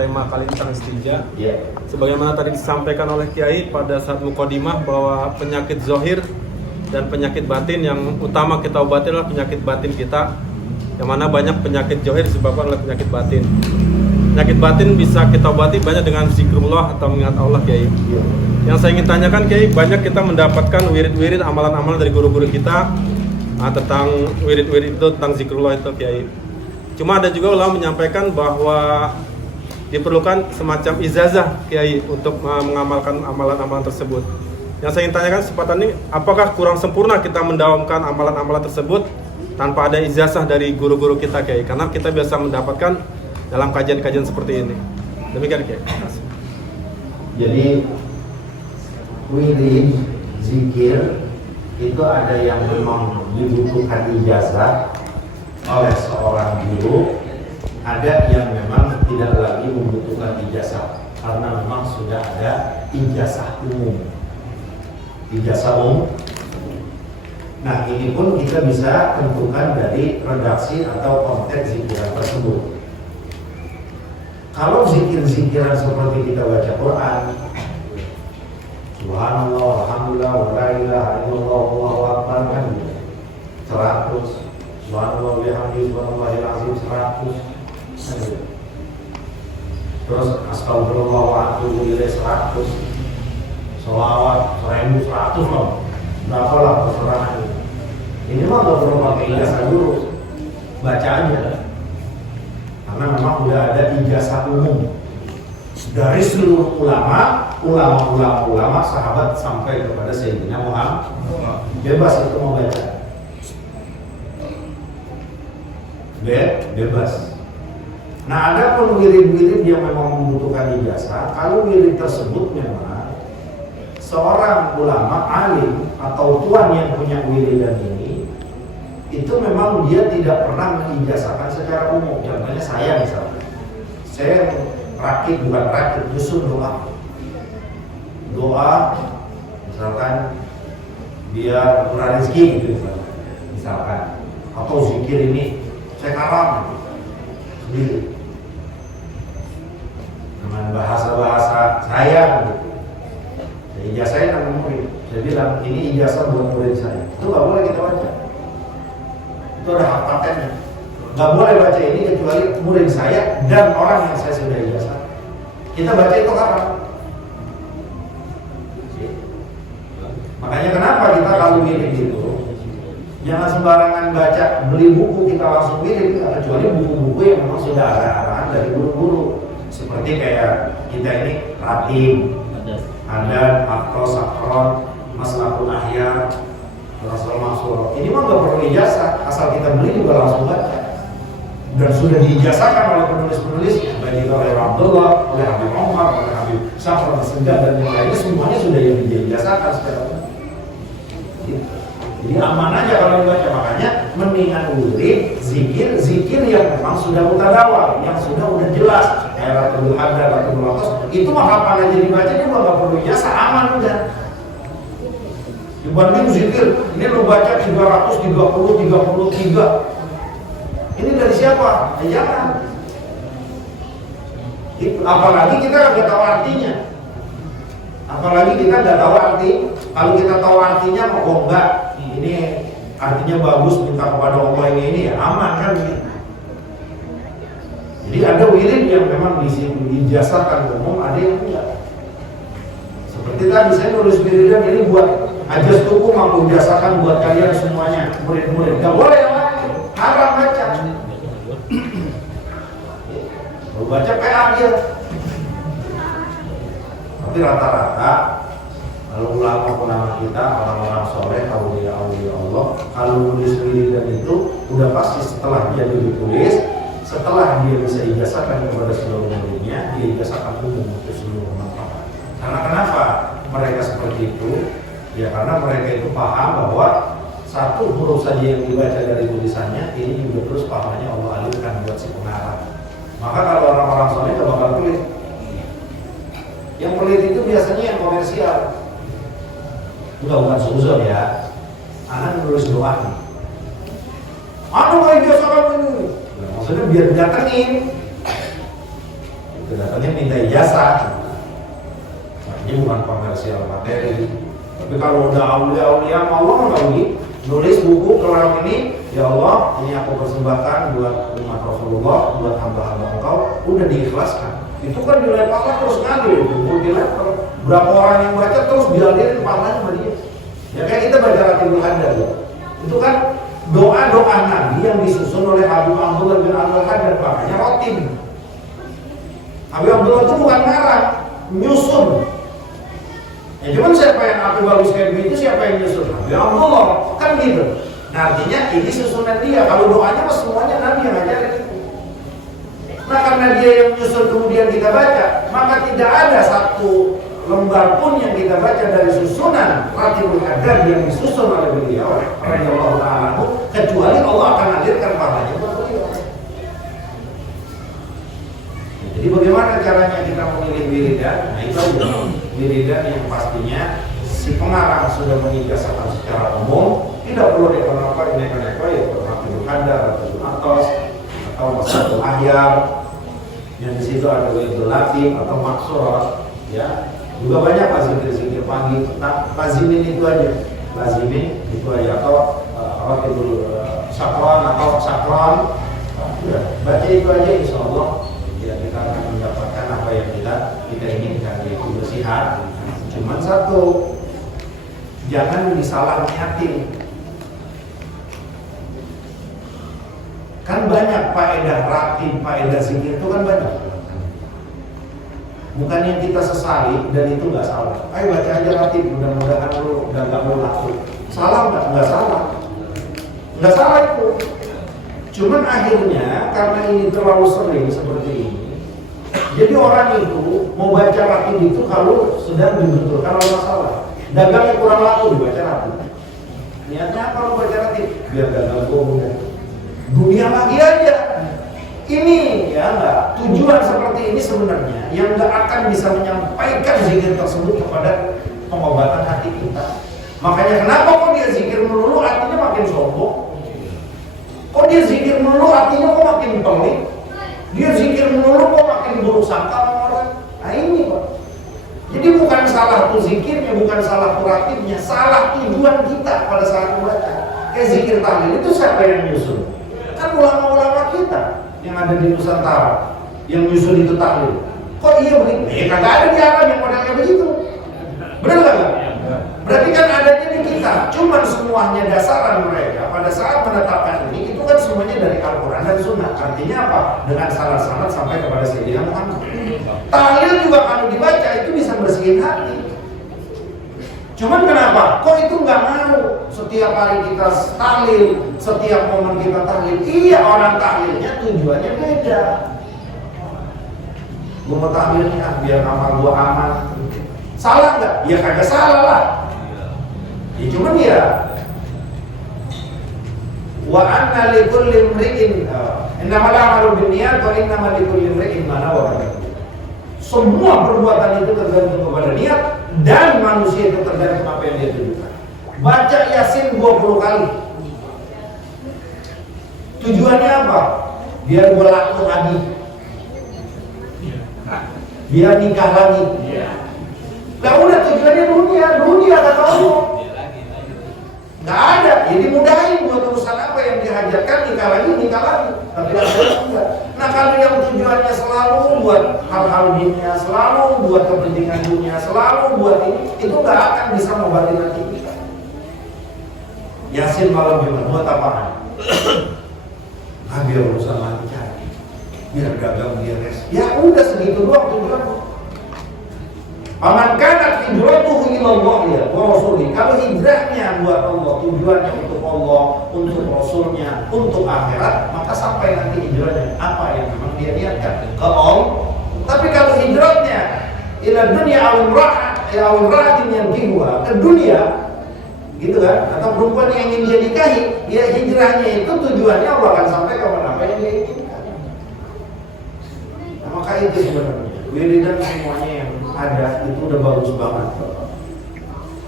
tema kali ini tentang istinja. Ya. Sebagaimana tadi disampaikan oleh Kiai pada saat mukadimah bahwa penyakit zohir dan penyakit batin yang utama kita obati adalah penyakit batin kita, yang mana banyak penyakit zohir disebabkan oleh penyakit batin. Penyakit batin bisa kita obati banyak dengan zikrullah atau mengingat Allah, Kiai. Ya. Yang saya ingin tanyakan, Kiai, banyak kita mendapatkan wirid-wirid amalan-amalan dari guru-guru kita tentang wirid-wirid itu, tentang zikrullah itu, Kiai. Cuma ada juga ulama menyampaikan bahwa diperlukan semacam ijazah, Kiai, untuk mengamalkan amalan-amalan tersebut. Yang saya ingin tanyakan kesempatan ini, apakah kurang sempurna kita mendawamkan amalan-amalan tersebut tanpa ada ijazah dari guru-guru kita, Kiai? Karena kita biasa mendapatkan dalam kajian-kajian seperti ini. Demikian, Kiai. Jadi wirid, zikir itu ada yang memang dibutuhkan ijazah oleh seorang guru, ada yang memang tidak lagi membutuhkan ijazah karena memang sudah ada ijazah umum. Ijazah umum. Nah, ini pun kita bisa tentukan dari redaksi atau konteks zikiran tersebut. Kalau zikir-zikiran seperti kita baca Quran, Subhanallah, Alhamdulillah, wa la ilaha illallah, Allahu Akbar, kan 100. Subhanallah, bihamdihi, subhanallahil azim, 100. Terus astagfirullah wa atubu ilaih 100. Sholawat 1100 loh. Berapa lah terserah. Ini mah gak perlu pakai ijazah dulu, baca aja. Karena memang udah ada ijazah umum dari seluruh ulama sahabat sampai kepada Sayyidina Muhammad. Bebas itu mau baca. Bebas. Nah, ada pun wirid-wirid yang memang membutuhkan ijazah. Kalau wirid tersebut memang seorang ulama alim atau tuan yang punya wiridan ini, itu memang dia tidak pernah mengijazahkan secara umum. Contohnya saya misalnya, saya bukan rakit, justru doa misalkan biar murah rezeki gitu misalkan, atau zikir ini saya karam sendiri dengan bahasa saya gitu. Saya ijazahnya dengan murid, saya bilang ini ijazah buat murid saya, itu nggak boleh kita baca, itu ada hak patennya. Nggak boleh baca ini kecuali murid saya dan orang yang saya sudah ijazah. Kita baca itu kapan? Makanya kenapa kita kalau wirid itu jangan sembarangan baca, beli buku kita langsung wirid, kecuali buku-buku yang memang sudah ada arahan dari guru-guru. Seperti kayak kita ini Ratim, ada Akros, Sakron, Maslahul Ahyar, Rasul Mansur. Ini mah nggak perlu ijazah, asal kita beli juga langsung baca. Dan sudah diijazahkan oleh penulis-penulisnya, baik itu oleh Abdullah, oleh Habib Omar, oleh Habib Safran Segar dan yang lainnya, semuanya sudah yang diijazahkan secara umum. Jadi aman aja kalau dibaca. Makanya mendingan wirid, zikir yang memang sudah mutadawal, yang sudah jelas. Kayak Ratul Hadar, Ratul Latos, itu mah kapan aja dibaca, dia nggak perlu ijazah, aman udah. Dibanding zikir, ini lu baca 333. Ini dari siapa? Jangan. Apalagi kita nggak tahu artinya. Apalagi kita nggak tahu arti. Kalau kita tahu artinya, kok enggak? Ini artinya bagus, minta kepada Allah ini ya aman kan? Jadi ada wirid yang memang dijasarkan umum, ada yang enggak. Seperti tadi saya nulis wiridan ini buat ajas tuku, mampu jasakan buat kalian semuanya, murid-murid. Nggak boleh yang lain, haram baca. Baca PA dia. Tapi rata-rata kalau ulama kita, orang-orang soleh, aulia Allah, kalau nulis wiridan itu udah pasti setelah dia ditulis, setelah dia bisa ijazahkan kepada seluruh muridnya, dia ijazahkan umum untuk seluruh manfaat. Karena kenapa mereka seperti itu? Ya karena mereka itu paham bahwa satu huruf saja yang dibaca dari tulisannya ini juga terus pahamnya Allah alirkan buat si pengarang. Maka kalau orang-orang soleh itu bakal pelit. Yang pelit itu biasanya yang komersial. Bukan suzon ya. Anak nulis doa nih. Aduh nggak biasa ini. Nah, maksudnya biar datengin. datangnya minta ijazah. Nah, ini bukan komersial materi. Tapi kalau udah aulia Allah nggak begitu. Nulis buku kelar ini, ya Allah, ini aku persembahkan buat umat Rasulullah, buat hamba-hamba Engkau, udah diikhlaskan. Itu kan nilai pahala terus ngalir, multilevel. Berapa orang yang baca terus dialirin pahalanya sama dia. Ya kayak kita baca Ratibul Haddad ya. Itu kan doa-doa Nabi yang disusun oleh Habib Abdullah bin Abdul Haddad, makanya Ratib. Habib Abdullah itu bukan ngarang, nyusun. Ya cuman siapa yang aku bagus kayak begitu, siapa yang nyusun? Habib Abdullah, kan gitu. Nah artinya ini susunan dia, kalau doanya mas semuanya Nabi yang ngajarin itu. Nah karena dia yang nyusun kemudian kita baca, maka tidak ada satu lembar pun yang kita baca dari susunan Ratibul Haddad yang disusun oleh beliau radhiyallahu ta'ala, kecuali Allah akan hadirkan pahalanya buat beliau. Jadi bagaimana caranya kita memilih wiridan? Nah itu aja, wiridan yang pastinya si pengarang sudah mengijazahkan secara umum, tidak perlu dikenalkan neko-neko ya Ratibul Haddad atau Atos atau Masatul Ahyar, yang di situ ada wiridul latif atau maksurah, ya. Juga banyak zikir-zikir pagi, lazimin itu aja, lazimin itu aja, atau Ratibul Sakron atau Sakron, ya, baca itu aja, insya Allah ya kita akan mendapatkan apa yang kita inginkan, yaitu bersihat. Cuman satu, jangan disalah niatin. Kan banyak faedah ratib, faedah zikir itu kan banyak. Bukan yang kita sesali dan itu nggak salah. Ayo baca aja ratib, mudah-mudahan lu dan nggak mau laku. Salah nggak? Nggak salah. Nggak salah itu. Cuman akhirnya karena ini terlalu sering seperti ini, jadi orang itu mau baca ratib itu kalau sedang dibenturkan oleh masalah. Dagangnya kurang laku dibaca ratib. Niatnya apa lu baca ratib? Biar dagang gua mudah. Dunia lagi aja. Ini ya enggak, tujuan seperti ini sebenarnya yang enggak akan bisa menyampaikan zikir tersebut kepada pengobatan hati kita. Makanya kenapa kok dia zikir melulu artinya makin sombong? Kok dia zikir melulu artinya kok makin pelit? Dia zikir melulu kok makin buruk sangka sama orang? Nah ini kok. Jadi bukan salah tuh zikirnya, bukan salah kuratifnya, salah tujuan kita pada saat membaca. Kayak zikir tahlil itu siapa yang nyusun? Kan ulama-ulama kita yang ada di Nusantara yang nyusun itu tahlil. Kok iya begitu? Kagak ada di Arab yang modelnya begitu. Benar nggak? Berarti kan adanya di kita. Cuman semuanya dasaran mereka pada saat menetapkan ini itu kan semuanya dari Al-Quran dan Sunnah. Artinya apa? Dengan sanad-sanad sampai kepada Sayyidina Muhammad. Tahlil juga kalau dibaca itu bisa bersihin hati. Cuman kenapa? Kok itu nggak mau setiap hari kita tahlil, setiap momen kita tahlil? Iya, orang tahlilnya tujuannya beda. Gue mau tahlilnya biar amal gue aman. Salah nggak? Ya kagak salah lah. Ya cuman ya. Wa anna likulli imri'in innamal a'malu binniyat wa innamal likulli imri'in ma nawa. Semua perbuatan itu tergantung kepada niat dan manusia itu tergantung apa yang dia tujukan. Baca Yasin 20 kali. Tujuannya apa? Biar gue laku lagi. Biar nikah lagi. Nah udah tujuannya dunia kata Allah. Nggak ada, jadi mudahin buat urusan apa yang dihajarkan, nikah lagi. Tapi enggak. Nah kalau yang tujuannya selalu buat hal-hal dunia, selalu buat kepentingan dunia, selalu buat ini, itu nggak akan bisa mengobati hati kita. Yasin malam Jumat buat apaan? Biar urusan lancar, biar gagal, biar res. Ya udah segitu doang tujuannya. Aman kanat hijratuhu ilallah ya wa rasulih. Kalau hijrahnya buat Allah, tujuannya untuk Allah, untuk Rasulnya, untuk akhirat, maka sampai nanti hijrahnya apa yang memang dia niatkan ke Allah. Tapi kalau hijrahnya ila dunia awimra'atin yang kedua ke dunia, gitu kan? Atau perempuan yang ingin dia nikahi, ya hijrahnya itu tujuannya Allah akan sampai ke apa yang dia inginkan. Nah, maka itu sebenarnya wiridan semuanya yang ada itu udah bagus banget.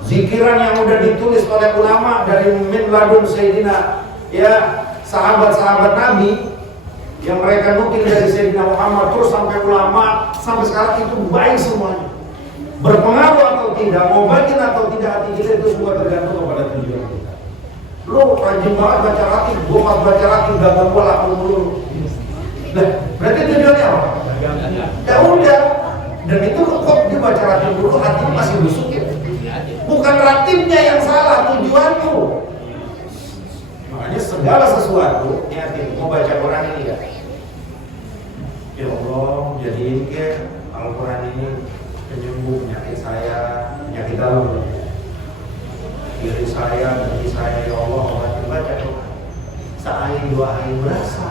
Zikiran yang udah ditulis oleh ulama dari min ladun Sayyidina ya sahabat-sahabat Nabi yang mereka nukil dari Sayyidina Muhammad terus sampai ulama sampai sekarang itu baik semuanya. Berpengaruh atau tidak, ngobatin atau tidak hati kita itu semua tergantung kepada tujuan kita. Lo rajin banget baca ratib, gue pas baca ratib gagal gue laku dulu. Nah, berarti tujuannya apa? Ya udah. Dan itu kok dia baca ratib dulu, hatinya masih busuk ya. Bukan ratibnya yang salah, tujuanmu. Makanya segala sesuatu, yakin mau baca Quran ini ya. Ya Allah, jadiin ke Al-Quran ini penyembuh penyakit saya, penyakit dalam. Diri saya, diri saya, ya Allah, baca Quran. Sehari dua hari berasa.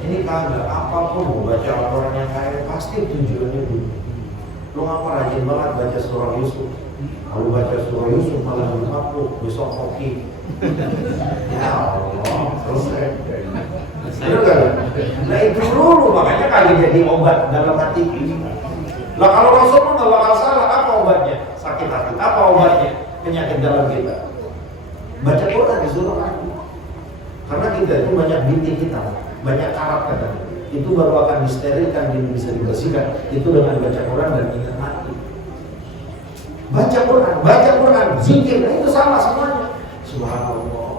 Ini kagak, apapun mau baca Al-Quran yang kaya, pasti tujuannya dulu. Lu ngapa rajin banget baca surah Yusuf? Kalau baca surah Yusuf malah bermabuk, besok kopi. Ya Allah, selesai. Bener gak? Nah itu dulu, makanya kali jadi obat dalam hati kita. Lah kalau Rasul nggak bakal salah, apa obatnya? Sakit hati. Apa obatnya? Penyakit dalam kita. Baca Quran disuruh hati. Karena kita itu banyak bintik kita, banyak karat katanya. Itu baru akan disterilkan, bisa dibersihkan. Itu dengan baca Quran dan ingat mati. Baca Quran, zikir, itu sama semuanya. Subhanallah.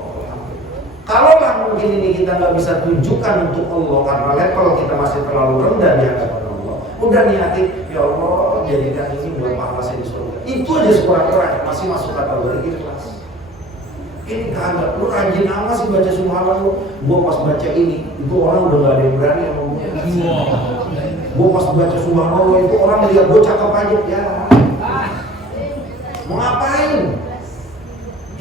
Kalau mungkin ini kita nggak bisa tunjukkan untuk Allah karena level kita masih terlalu rendah di hadapan Allah. Udah niatin, ya Allah jadikan ini buat pahala saya di surga. Itu aja sekurang-kurangnya masih masuk kategori ikhlas. Ini kagak, lu rajin amat sih baca subhanallah. Gua pas baca ini, itu orang udah gak ada yang berani sama gua. Gua pas baca subhanallah itu orang lihat gua cakep aja, ya. Mau ngapain?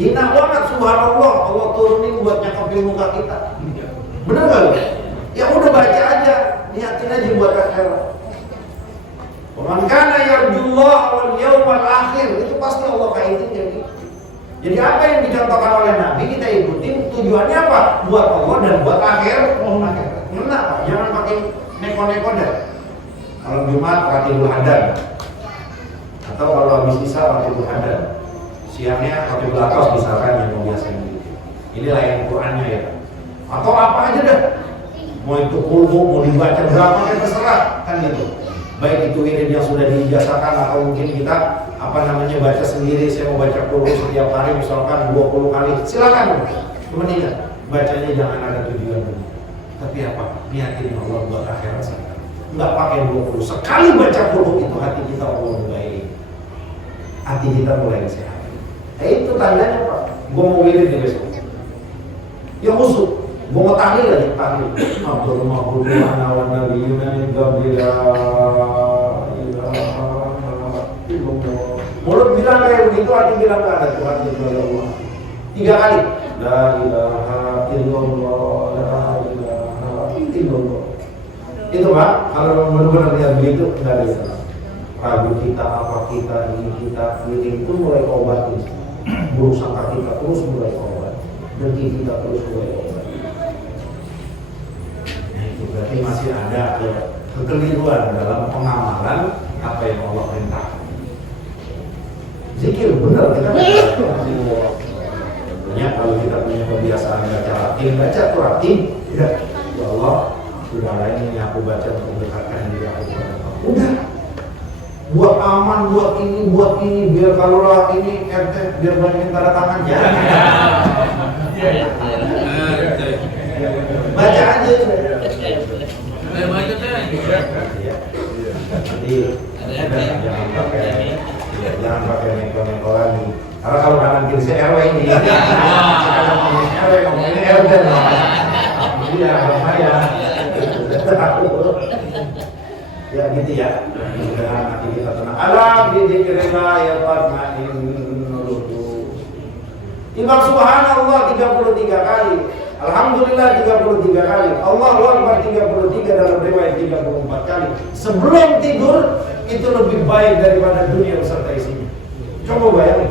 Hina banget subhanallah, Allah turunin buat nyakapin muka kita. Bener gak lu? Ya udah baca aja, niatin aja buat akhirat. Man kana yarjullah wal yawmal akhir, itu pasti Allah kaitin jadi. Jadi apa yang dicontohkan oleh Nabi kita ikutin, tujuannya apa? Buat Allah dan buat akhir. Enak Pak, jangan pakai neko-neko deh. Kalau Jumat Ratibul Hadan, atau kalau habis Isya Ratibul Hadan, siangnya Ratibul Atas misalkan yang biasa gitu. Inilah yang Qurannya ya. Atau apa aja dah. Mau itu kulhu, mau dibaca berapa kan terserah kan gitu. Baik itu wirid yang sudah diijazahkan atau mungkin kita baca sendiri. Saya mau baca kulhu setiap hari misalkan 20 kali. Silakan. Cuma ingat, bacanya jangan ada tujuan. Tapi apa? Niatin Allah buat akhirat sana. Enggak pakai 20. Sekali baca kulhu itu hati kita Allah mulai. Hati kita mulai sehat. Itu tandanya Pak. Gue mau wirid nih besok. Ya musuh. Gue mau tahlil lagi, tahlil. Abdul Mahmud Mana wa Nabiyuna min qabila ilaha illallah. Mulut bilang kayak begitu, hati bilang gak ada Tuhan kecuali Allah. 3 kali. La ilaha illallah, la ilaha illallah. Itu Pak, kalau benar-benar lihat begitu, enggak ada yang ragu kita, apa kita, ini kita, ini itu mulai obatin. Buruk sangka kita terus mulai obat. Dengki kita terus mulai obat. Berarti masih ada kekeliruan dalam pengamalan apa yang Allah perintahkan. Zikir benar kita tentunya kalau kita punya kebiasaan baca ratim, ya Allah sudah ini aku baca untuk mendekatkan diri aku kepada Allah. Udah, buat aman, buat ini, biar kalau lah ini RT biar banyak tanda tangan ya. Baca aja. Jadi jangan pakai neko-neko lagi. Karena kalau kanan kiri saya RW ini, RW ini RT iya, saya. Ya gitu ya. Mudah-mudahan nanti kita tenang. Alam bidzikrillah ya tatma'innul qulub. Imam subhanallah 33 kali. Alhamdulillah 33 kali. Allahu Akbar 33 dalam riwayat 34 kali. Sebelum tidur itu lebih baik daripada dunia beserta isinya. Coba bayangin.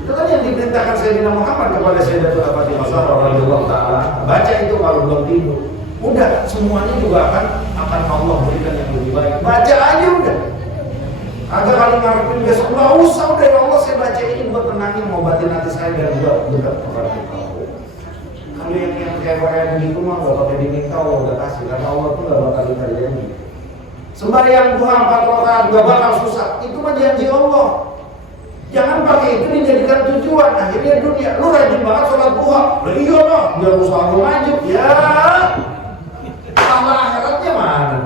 Itu kan yang diperintahkan Sayyidina Muhammad kepada Sayyidatul Fatimah radhiyallahu taala. Baca itu kalau belum tidur. Udah, semuanya juga akan Allah berikan yang lebih baik. Baca aja udah. Agak kali ngarepin besok nggak usah, udah ya Allah saya baca ini buat tenangin, ngobatin hati saya dan buat dekat kepada Allah. Kalau yang kayak begitu mah gak pakai diminta, Allah udah kasih. Karena Allah tuh gak bakal ingkar janji. Sembahyang duha 4 rakaat gak bakal susah. Itu mah janji Allah. Jangan pakai itu dijadikan tujuan. Akhirnya dunia, lu rajin banget sholat duha. Lah iya loh, biar usaha lu maju. Ya, pahala akhiratnya mana?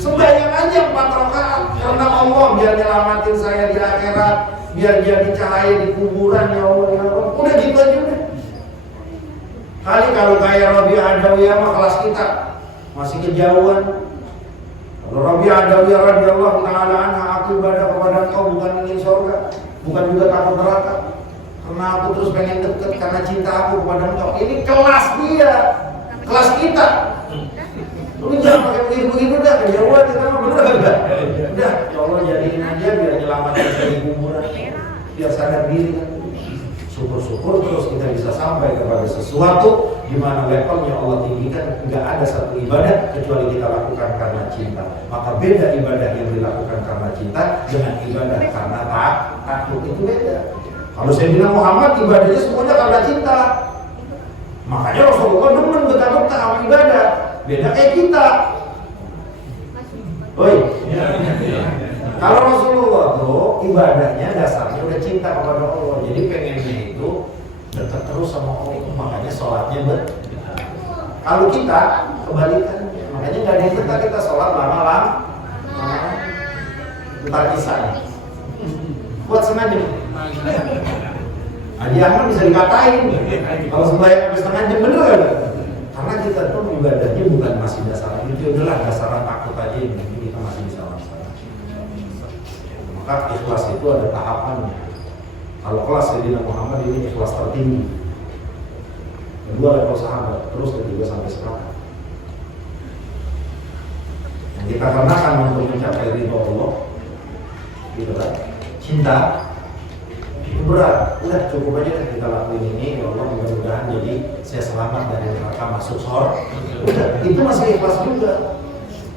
Sembahyang aja 4 rakaat karena Allah, biar nyelamatin saya di akhirat, biar jadi cahaya di kuburan, ya Allah, ya Allah. Udah gitu aja udah. Kali kalau kayak Rabi'ah Adawiyah mah kelas kita masih kejauhan. Kalau Rabi'ah Adawiyah radhiyallahu ta'ala anha, aku ibadah kepada Engkau bukan ingin surga, bukan juga takut neraka, karena aku terus pengen deket karena cinta aku kepada Engkau. Ini kelas dia, kelas kita. Lu jangan pakai begitu-begitu dah, kejauhan kita mah bener enggak? Udah, ya Allah jadiin aja biar nyelamatin dari kuburan, biar sadar diri kan. Syukur-syukur terus kita bisa sampai kepada sesuatu di mana levelnya Allah tinggikan. Nggak ada satu ibadah kecuali kita lakukan karena cinta. Maka beda ibadah yang dilakukan karena cinta dengan ibadah karena takut, itu beda. Kalau saya bilang Muhammad ibadahnya semuanya karena cinta, makanya Rasulullah demen betah-betah sama ibadah. Beda kayak kita. Oi. Kalau Rasulullah tuh ibadahnya dasarnya udah cinta kepada Allah. Jadi pengennya itu dekat terus sama Allah. Makanya sholatnya kalau kita kebalikannya. Makanya nggak ada yang kita sholat lama-lama. Bentar kisahnya. Buat sengaja. Haji Ahmad bisa dikatain. Kalau sembahyang sampai setengah jam bener kan? Karena kita tuh ibadahnya bukan masih dasar itu, adalah dasar takut aja yang kita masih bisa laksanakan. Maka ikhlas itu ada tahapannya. Kalau kelas Sayyidina Muhammad ini ikhlas tertinggi. Kedua level sahabat, terus ketiga sampai sekarang. Yang kita kenakan untuk mencapai ridho Allah, gitu kan? Cinta itu berat. Udah cukup aja deh kita lakuin ini. Ya Allah, mudah-mudahan jadi saya selamat dari neraka masuk surga. Udah, itu masih ikhlas juga.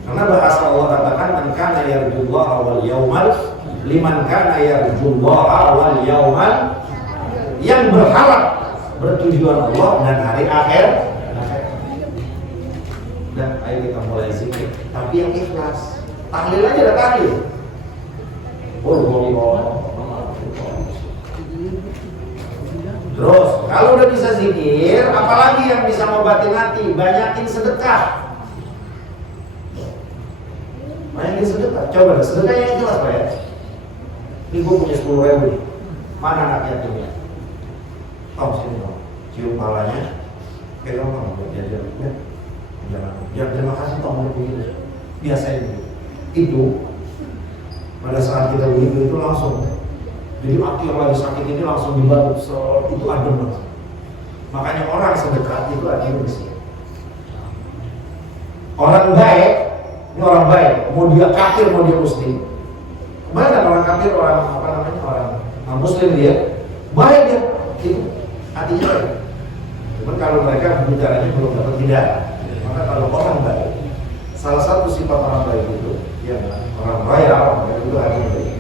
Karena bahasa Allah katakan man kana yarjullaha wal yaumal liman kana yarjullaha wal yaumal, yang berharap bertujuan Allah dan hari akhir. Dan ayo kita mulai zikir, tapi yang ikhlas. Tahlil aja dah tahlil. Terus, kalau udah bisa zikir, apalagi yang bisa ngobatin hati? Banyakin sedekah. Banyakin sedekah. Coba deh, sedekah yang jelas Pak ya. Ini gue punya 10.000 nih. Mana anak yatimnya? Tom sini dong. Cium palanya. Pegang Tom buat jajan. Jangan terima kasih Tom udah begitu. Biasain gitu. Itu pada saat kita begitu itu langsung. Jadi hati yang lagi sakit ini langsung dibantu, itu adem banget. Makanya orang sedekah itu hatinya bersih. Orang baik, ini orang baik, mau dia kafir mau dia muslim. Banyak orang kafir, orang apa namanya, orang muslim dia, baik dia, itu hatinya baik. Cuman kalau mereka bicaranya belum dapat tidak. Maka kalau orang baik, salah satu sifat orang baik itu, ya orang royal, itu hatinya baik.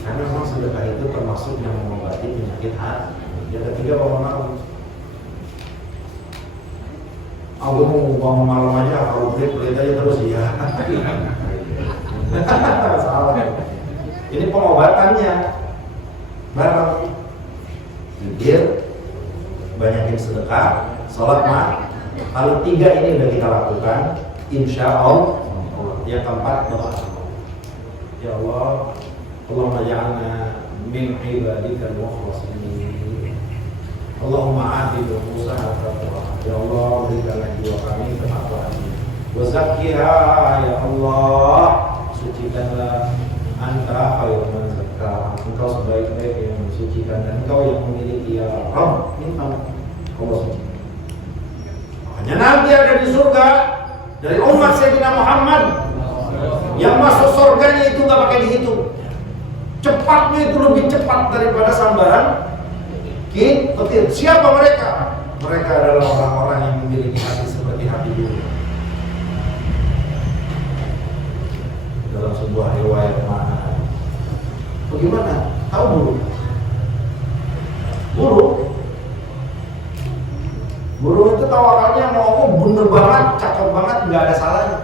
Karena memang sedekah itu termasuk yang mengobati penyakit hati. Yang ketiga bangun aku mau bangun malam aja, kalau pelit aja terus ya. Salah. Ini pengobatannya bareng zikir, banyakin sedekah, sholat mah. Kalau 3 ini udah kita lakukan, insya Allah. Yang keempat doa. Ya Allah, Allahumma ja'alna min ibadika al-mukhlasin. Allahumma ati nufusana taqwa. Ya Allah, berikanlah jiwa kami ketakwaan. Wa zakkiha ya Allah, sucikanlah. Anta khairun man zakkaha. Engkau sebaik-baik yang mensucikan dan Engkau yang memiliki ya Rabb. Minta Allah suci. Makanya nanti ada di surga dari umat Sayyidina Muhammad yang masuk surganya itu nggak pakai dihitung. Cepatnya itu lebih cepat daripada sambaran petir. Siapa mereka? Mereka adalah orang-orang yang memiliki hati seperti hati dulu. Dalam sebuah riwayat mana? Bagaimana? Tahu burung? Burung nggak ada salahnya.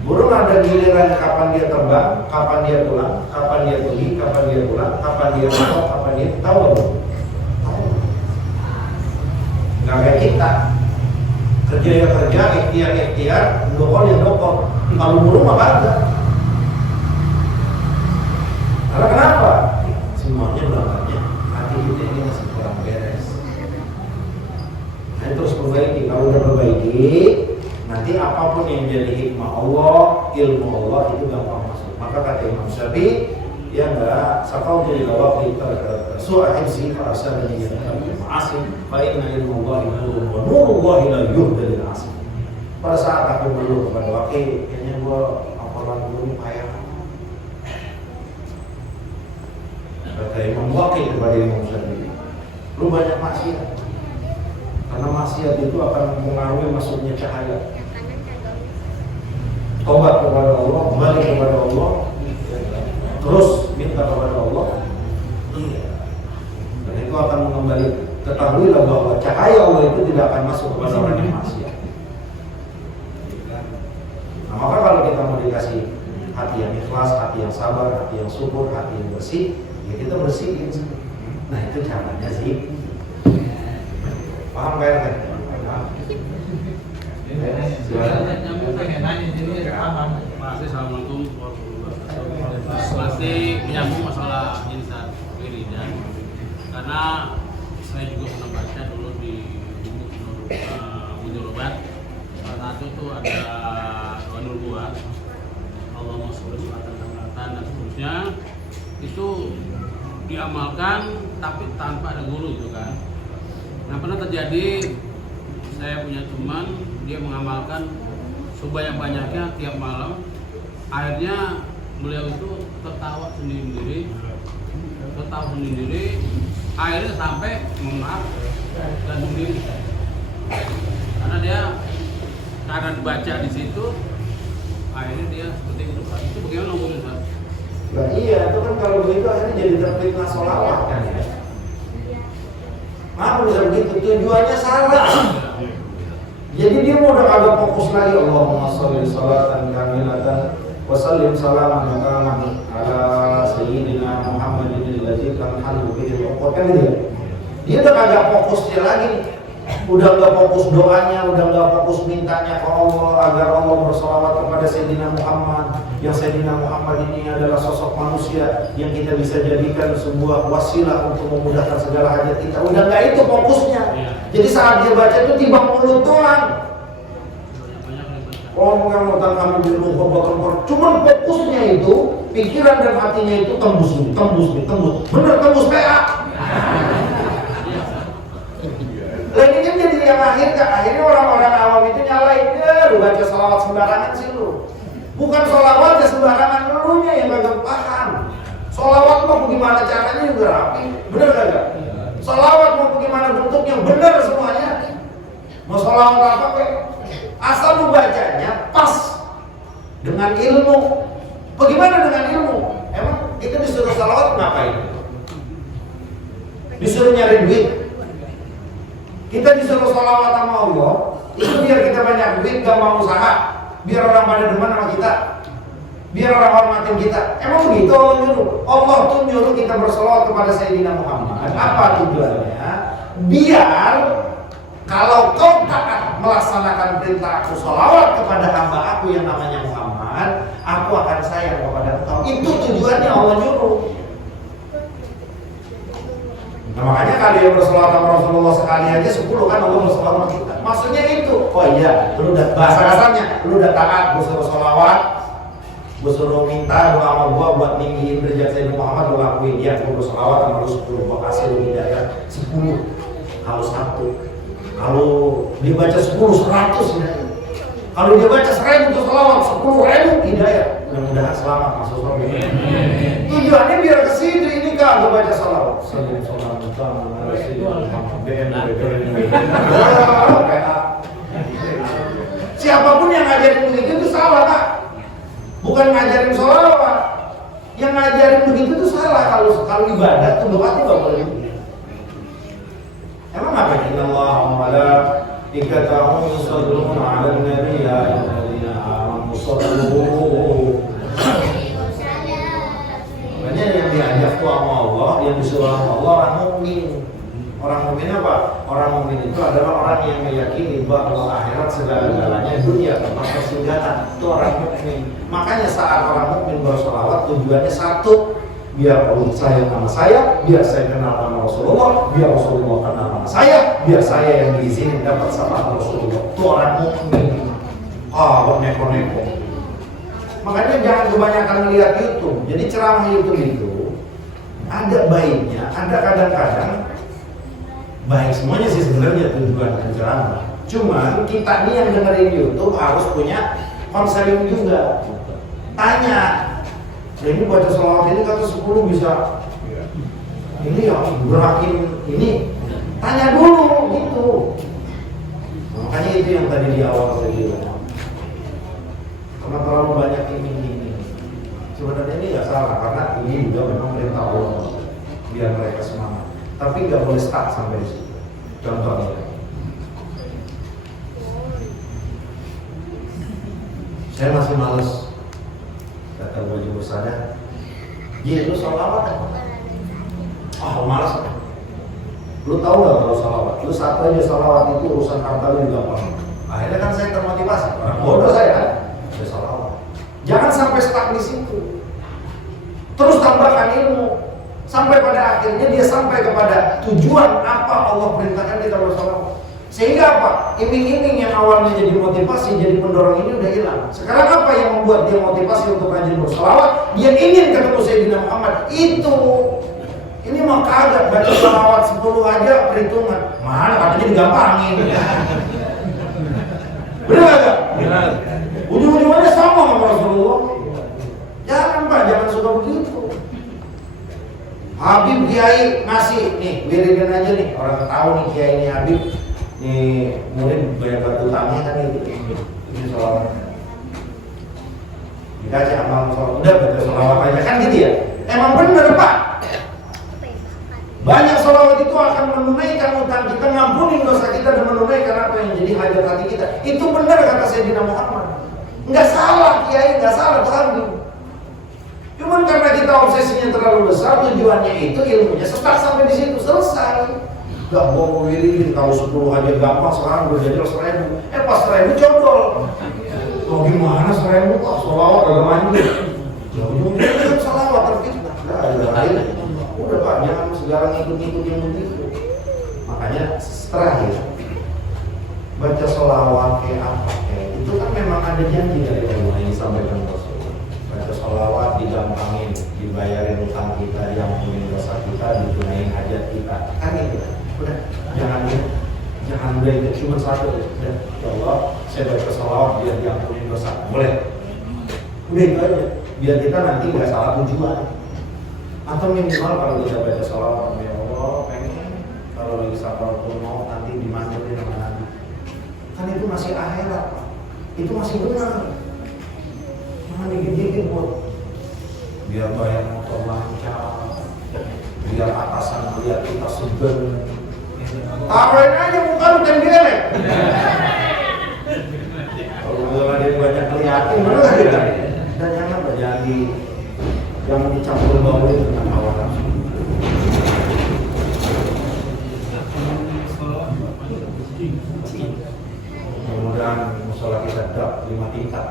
Burung ada giliran kapan dia terbang, kapan dia pulang, kapan dia pergi, kapan dia pulang, kapan dia masuk, kapan dia tahu nggak? Nggak kayak kita. Kerja ya kerja, ikhtiar, dokor ya dokor. Kalau burung mah enggak. Karena kenapa? Semuanya belakangnya hati kita ini masih kurang beres. Nah, terus perbaiki. Kalau udah perbaiki, nanti apapun yang jadi hikmah Allah, ilmu Allah itu gampang masuk. Maka kata Imam Syafi'i, ya enggak, sakau jadi waktu su'ahib si fa'asal ini ma'asim fa'inna ilmu Allah ilmu wa nuru Allah ila yuhda lil asim. Pada saat aku berdoa kepada wakil, kayaknya gua apalan dulu payah. Kata Imam Wakil kepada Imam Syafi'i, lu banyak maksiat, karena maksiat itu akan mengaruhi masuknya cahaya. Tobat kepada Allah, balik kepada Allah, terus minta kepada Allah. Iya. Dan itu akan mengembalikan. Ketahuilah bahwa cahaya Allah itu tidak akan masuk kepada orang yang maksiat. Nah, maka kalau kita mau dikasih hati yang ikhlas, hati yang sabar, hati yang syukur, hati yang bersih, ya kita bersihin. Nah itu caranya sih. Paham kan? Assalamualaikum warahmatullahi wabarakatuh. Masih menyambung masalah insan wiridan, karena saya juga pernah baca dulu di buku Mujarobat. Salah satu tuh ada Wanul Buat, Allahumma sholli dan seterusnya. Itu diamalkan tapi tanpa ada guru itu kan. Nah pernah terjadi, saya punya teman, dia mengamalkan sebanyak-banyaknya tiap malam. Akhirnya beliau itu tertawa sendiri-sendiri, akhirnya sampai mengap dan sendiri. Karena dia dibaca di situ, akhirnya dia seperti itu. Itu bagaimana ngomongin Pak? Nah, iya, itu kan kalau begitu akhirnya jadi terfitnah sholawat kan ya. Maaf bisa begitu, tujuannya salah. Jadi dia mau udah kagak fokus lagi. Allahumma sholli sholatan kamilatan wa sallim salaman muqaman ala sayyidina Muhammadin alladzi tanhalu bihi al-uqad, kan dia. Dia udah kagak fokus dia lagi. Udah nggak fokus doanya, udah nggak fokus mintanya ke Allah agar Allah bersolawat kepada Sayyidina Muhammad. Yang Sayyidina Muhammad ini adalah sosok manusia yang kita bisa jadikan sebuah wasilah untuk memudahkan segala hajat kita. Udah nggak itu fokusnya. Jadi saat dia baca itu timbang mulut doang. Orang yang mau kami berubah, cuman fokusnya itu, pikiran dan hatinya itu tembus. Bener tembus PA. Lagi kan jadi yang akhirnya orang-orang awam itu nyalain, ya lu baca sholawat sembarangan sih lu. Bukan sholawat ya sembarangan, lunya yang gak paham. Sholawat mau bagaimana caranya juga rapi, bener gak? Sholawat mau bagaimana bentuknya, bener semuanya. Mau sholawat apa kek? Asal lu bacanya pas dengan ilmu. Bagaimana dengan ilmu? Emang kita disuruh sholawat ngapain? Disuruh nyari duit. Kita disuruh sholawat sama Allah, itu biar kita banyak duit, gak mau usaha, biar orang pada demen sama kita, biar orang hormatin kita. Emang begitu Allah nyuruh? Allah tuh nyuruh kita bersolawat kepada Sayyidina Muhammad. Apa tujuannya? Biar kalau kau taat melaksanakan perintah aku sholawat kepada hamba aku yang namanya Muhammad, aku akan sayang kepada engkau. Itu tujuannya Allah nyuruh. Nah, makanya kali yang bersolawat sama Rasulullah sekali aja 10 kan Allah bersolawat sama kita. Maksudnya itu. Oh iya, lu udah bahasa kasarnya, lu udah taat, gue suruh solawat, gue suruh minta doa sama gue buat tinggiin derajat Sayyidina Muhammad, lu lakuin. Ya, gue bersolawat sama lu 10, gue kasih lu hidayah 10. Kalau 1, kalau dia baca 10, 100 hidayah. Kalau dia baca 1000 untuk solawat, 10.000 hidayah. Mudah-mudahan selamat masuk surga. Tujuannya biar ke situ, ini kan gue baca salawat. Siapapun yang ngajarin begitu itu salah, Pak. Bukan ngajarin salawat. Yang ngajarin begitu itu salah. Kalau ibadah tuh doa tuh gak boleh begitu. Emang apa? Inna Allah wa malaikatahu yusalluna 'alan nabi ya ayyuhalladzina amanu shallu. Makanya yang diajak tuh sama Allah, yang disuruh sama Allah orang mukmin. Orang mukmin apa? Orang mukmin itu adalah orang yang meyakini bahwa akhirat segala-galanya, dunia tempat persinggahan. Itu orang mukmin. Makanya saat orang mukmin bersolawat tujuannya satu, biar Allah sayang nama saya, biar saya kenal nama Rasulullah, biar Rasulullah kenal nama saya, biar saya yang diizinin dapat syafaat Rasulullah. Itu orang mukmin. Neko-neko. Makanya jangan kebanyakan melihat YouTube. Jadi ceramah YouTube itu ada baiknya, ada kadang-kadang baik semuanya sih sebenarnya tujuan ceramah. Cuman kita nih yang dengerin YouTube harus punya konseling juga. Tanya, ini baca sholawat ini kata 10 bisa ini ya gerakin ini. Tanya dulu gitu. Makanya itu yang tadi di awal saya bilang. Karena terlalu banyak ini. Sebenarnya ini nggak salah karena ini juga memang perintah Allah biar mereka semangat. Tapi nggak boleh stuck sampai di situ. Contohnya, saya masih males kata baju saya. Lu sholawat ya? Malas. Lu tahu nggak kalau sholawat? Lu satu aja sholawat itu urusan harta lu juga gampang. Akhirnya kan saya termotivasi. Orang bodoh saya kan. Jangan sampai stuck di situ. Terus tambahkan ilmu sampai pada akhirnya dia sampai kepada tujuan apa Allah perintahkan kita bersolawat. Sehingga apa? Iming-iming yang awalnya jadi motivasi, jadi pendorong ini udah hilang. Sekarang apa yang membuat dia motivasi untuk rajin bersolawat? Dia ingin ketemu Sayyidina Muhammad. Itu. Ini mah kagak baca solawat 10 aja perhitungan. Mana katanya digampangin. Benar nggak? Benar. Ujung-ujungnya sama sama Rasulullah. Jangan Pak, jangan suka begitu. Habib Kiai ngasih nih, wiridin aja nih. Orang tahu nih Kiai ini Habib. Nih murid banyak batu tangnya kan itu. Ini sholawat. Dikasih amal sholawat, udah baca sholawat aja kan gitu ya. Emang bener Pak. Banyak sholawat itu akan menunaikan utang kita, ngampunin dosa kita dan menunaikan apa yang jadi hajat hati kita. Itu benar kata Sayyidina Muhammad. Enggak salah Kiai, enggak salah tuh Habib. Cuman karena kita obsesinya terlalu besar, tujuannya itu ilmunya stuck sampai di situ, selesai. Gak bohong wiri, kalau 10 aja gampang, sekarang udah jadi 1.000. Pas 1.000 codol. Oh gimana 1.000? Sholawat agak mandi. Ya ujungnya kan sholawat terfitnah. Udah lain. Udah Pak, jangan segala ngikut-ngikut yang begitu. Makanya terakhir, baca sholawat kayak apa kayak itu kan memang ada janji dari Allah yang disampaikan Rasul. Baca sholawat digampangin, dibayarin utang kita, yang punya dosa kita, ditunain hajat kita. Kan itu. Udah, jangan udah itu cuma satu. Udah, ya Allah, saya baca sholawat biar diampuni dosa. Boleh. Udah itu aja. Biar kita nanti nggak salah tujuan. Atau minimal kalau kita baca sholawat, ya Allah, pengen kalau lagi sabar pun mau nanti dimanjurin sama Nabi. Kan itu masih akhirat, Pak. Itu masih benar. Jangan dikit-dikit buat biar bayar motor lancar, biar atasan melihat kita segan. Tawarin aja muka lu tembelek. Kalau nggak ada yang banyak kelihatan, mana kita? Dan jangan terjadi yang dicampur bauri dengan hawa nafsu. Mudah-mudahan musola kita dak 5 tingkat.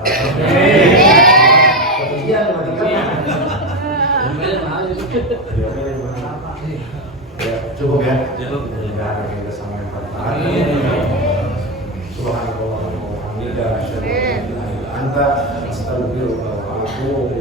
Ketinggian 5 tingkat. Ya, cukup ya. Tidak ada yang kita sampaikan. Subhanallah wa bihamdihi, asyhadu an la ilaha illa anta, astaghfiruka wa atubu